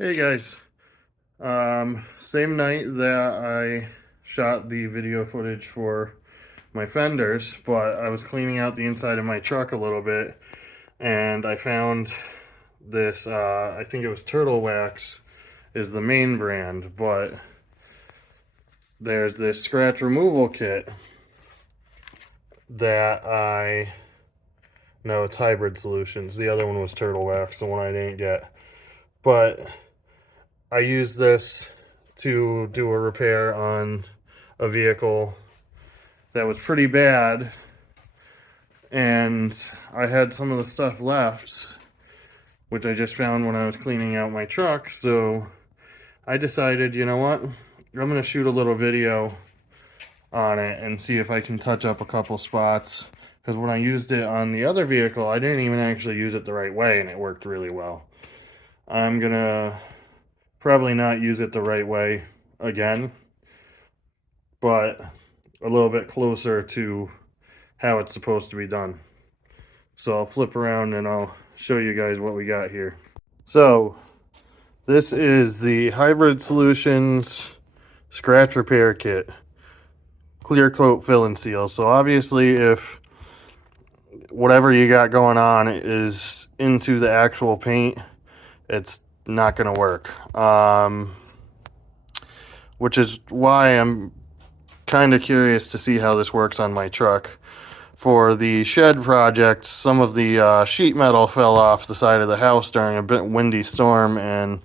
Hey guys, same night that I shot the video footage for my fenders, but I was cleaning out the inside of my truck a little bit and I found this, I think it was Turtle Wax is the main brand, but there's this scratch removal kit that no, it's Hybrid Solutions. The other one was Turtle Wax, the one I didn't get. But I used this to do a repair on a vehicle that was pretty bad, and I had some of the stuff left, which I just found when I was cleaning out my truck. So I decided, you know what, I'm gonna shoot a little video on it and see if I can touch up a couple spots, because when I used it on the other vehicle I didn't even actually use it the right way and it worked really well. I'm gonna probably not use it the right way again, but a little bit closer to how it's supposed to be done. So I'll flip around and I'll show you guys what we got here. So this is the Hybrid Solutions Scratch Repair Kit. Clear coat fill and seal. So obviously if whatever you got going on is into the actual paint, it's not going to work. Which is why I'm kind of curious to see how this works on my truck. For the shed project, some of the sheet metal fell off the side of the house during a bit windy storm and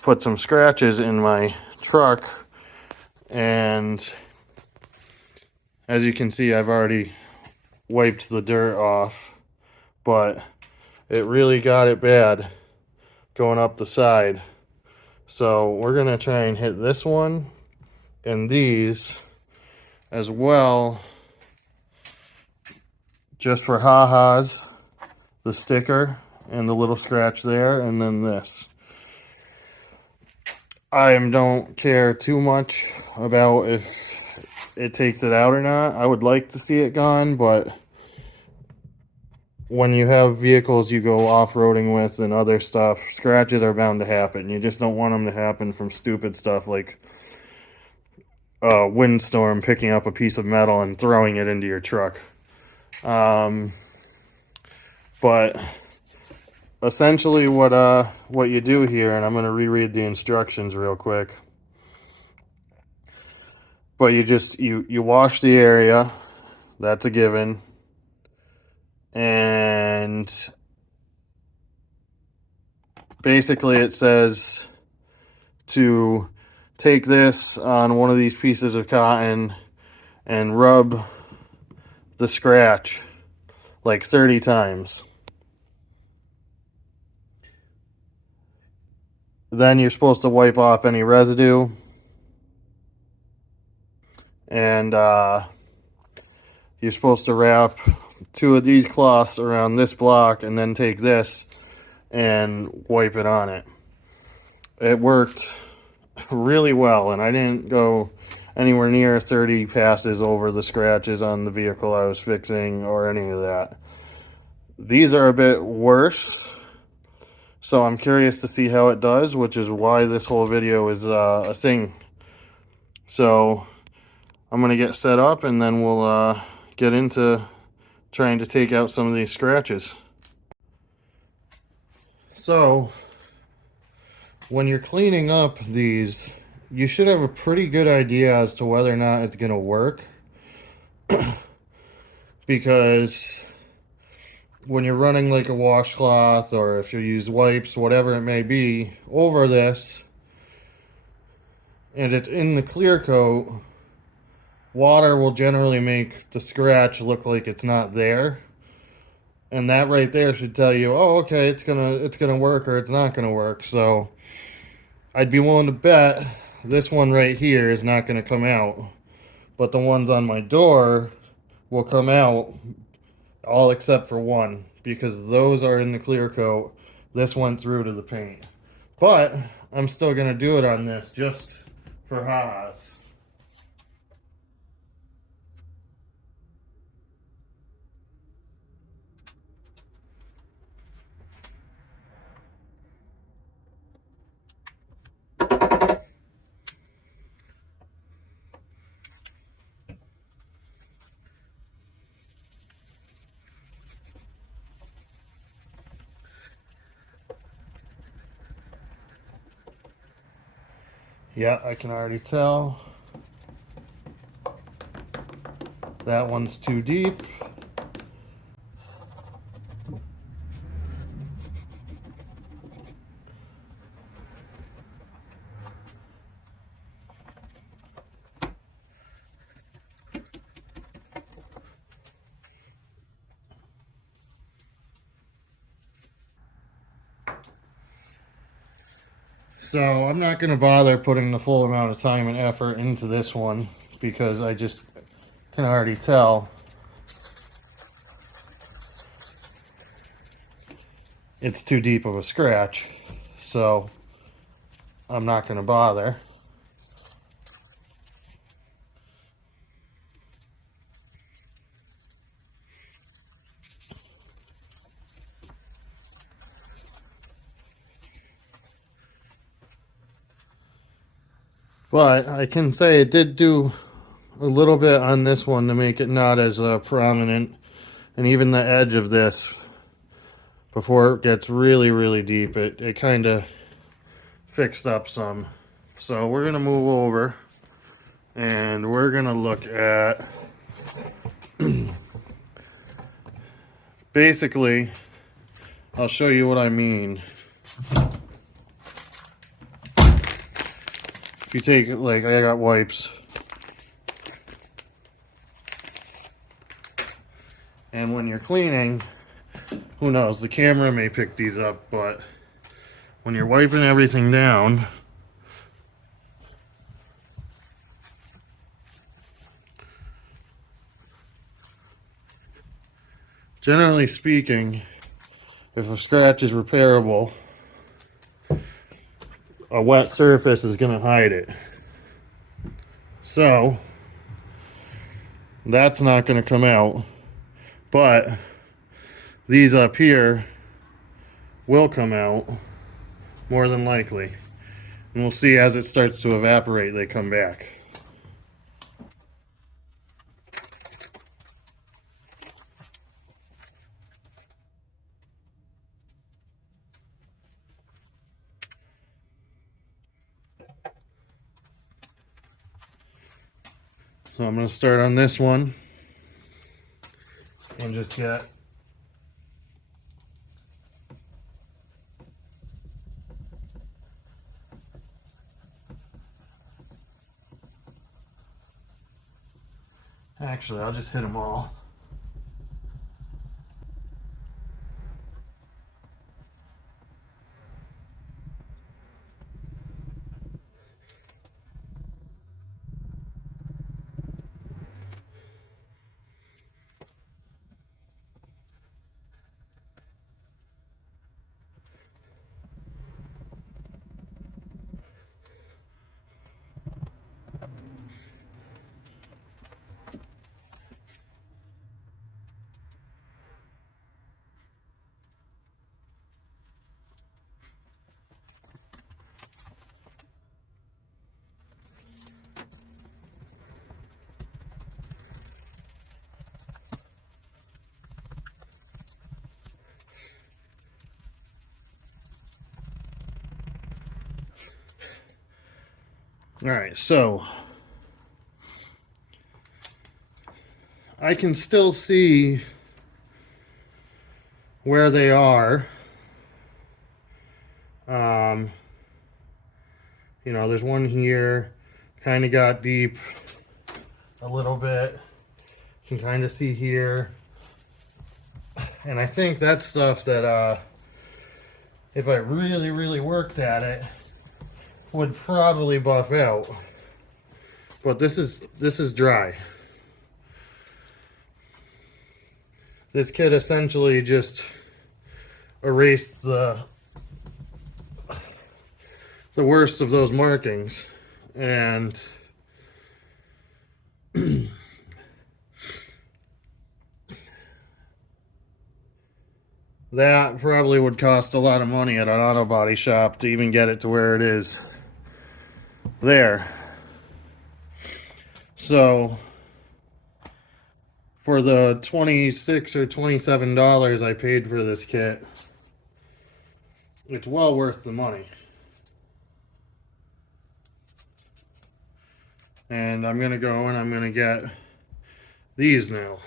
put some scratches in my truck. And as you can see, I've already wiped the dirt off, but it really got it bad going up the side. So we're gonna try and hit this one and these as well, just for ha-has, the sticker and the little scratch there, and then this. I don't care too much about if it takes it out or not. I would like to see it gone, but when you have vehicles you go off-roading with and other stuff, scratches are bound to happen. You just don't want them to happen from stupid stuff like a windstorm picking up a piece of metal and throwing it into your truck. But essentially what you do here, and I'm going to reread the instructions real quick. But you wash the area, that's a given. And basically it says to take this on one of these pieces of cotton and rub the scratch like 30 times. Then you're supposed to wipe off any residue. And you're supposed to wrap 2 of these cloths around this block and then take this and wipe it on it. It worked really well, and I didn't go anywhere near 30 passes over the scratches on the vehicle I was fixing or any of that. These are a bit worse, so I'm curious to see how it does, which is why this whole video is a thing. So I'm going to get set up and then we'll get into trying to take out some of these scratches. So when you're cleaning up these, you should have a pretty good idea as to whether or not it's going to work. Because when you're running like a washcloth, or if you use wipes, whatever it may be, over this, and it's in the clear coat, water will generally make the scratch look like it's not there. And that right there should tell you, oh, okay, it's gonna work or it's not gonna work. So I'd be willing to bet this one right here is not gonna come out, but the ones on my door will come out, all except for one, because those are in the clear coat. This went through to the paint. But I'm still gonna do it on this just for ha-has. Yeah, I can already tell. That one's too deep. So I'm not going to bother putting the full amount of time and effort into this one because I just can already tell it's too deep of a scratch. So I'm not going to bother. But I can say it did do a little bit on this one to make it not as prominent. And even the edge of this, before it gets really, really deep, it kind of fixed up some. So we're going to move over and we're going to look at basically, I'll show you what I mean. If you take, like, I got wipes. And when you're cleaning, who knows, the camera may pick these up, but when you're wiping everything down, generally speaking, if a scratch is repairable, a wet surface is going to hide it. So that's not going to come out, but these up here will come out more than likely. And we'll see as it starts to evaporate, they come back. So I'm going to start on this one and just get actually, I'll just hit them all. All right, so I can still see where they are. You know, there's one here, kind of got deep a little bit. You can kind of see here. And I think that's stuff that if I really, really worked at it, would probably buff out. But this is dry. This kit essentially just erased the worst of those markings, and that probably would cost a lot of money at an auto body shop to even get it to where it is there. So for the $26 or $27 I paid for this kit, it's well worth the money. And I'm gonna go and I'm gonna get these now.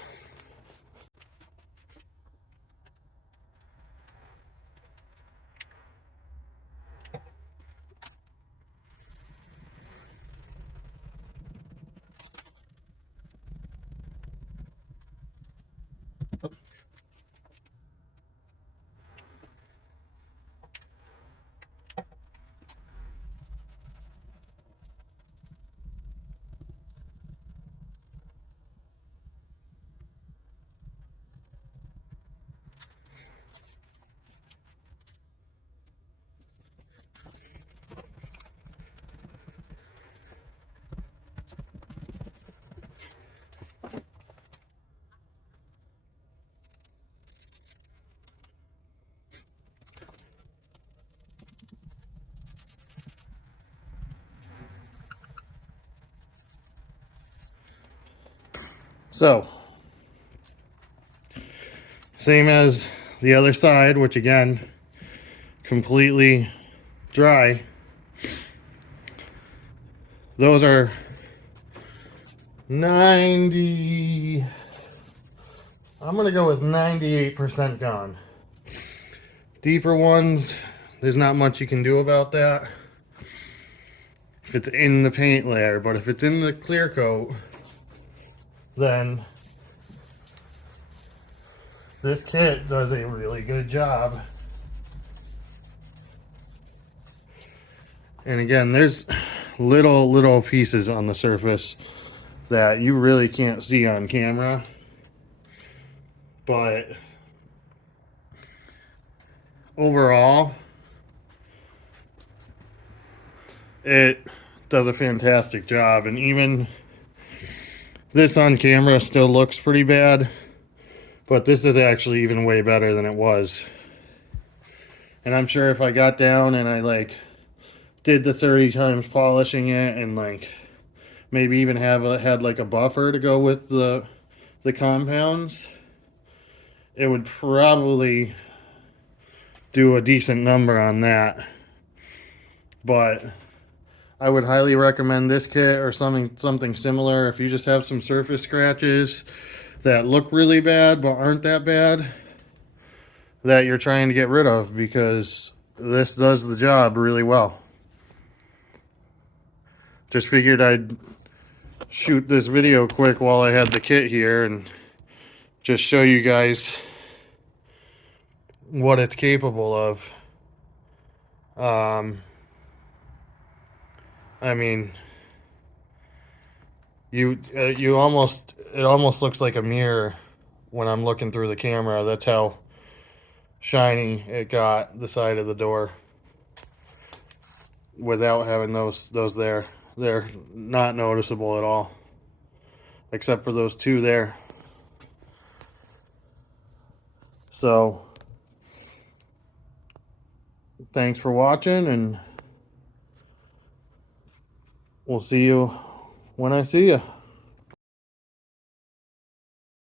So, same as the other side, which again, completely dry. Those are 90, I'm gonna go with 98% gone. Deeper ones, there's not much you can do about that if it's in the paint layer, but if it's in the clear coat, then this kit does a really good job. And again, there's little pieces on the surface that you really can't see on camera, but overall it does a fantastic job. And even this on camera still looks pretty bad, but this is actually even way better than it was. And I'm sure if I got down and I like did the 30 times polishing it and like maybe even had like a buffer to go with the compounds, it would probably do a decent number on that. But I would highly recommend this kit or something similar if you just have some surface scratches that look really bad but aren't that bad that you're trying to get rid of, because this does the job really well. Just figured I'd shoot this video quick while I had the kit here and just show you guys what it's capable of. I mean, it almost looks like a mirror when I'm looking through the camera. That's how shiny it got the side of the door without having those there. They're not noticeable at all, except for those two there. So thanks for watching, and we'll see you when I see you.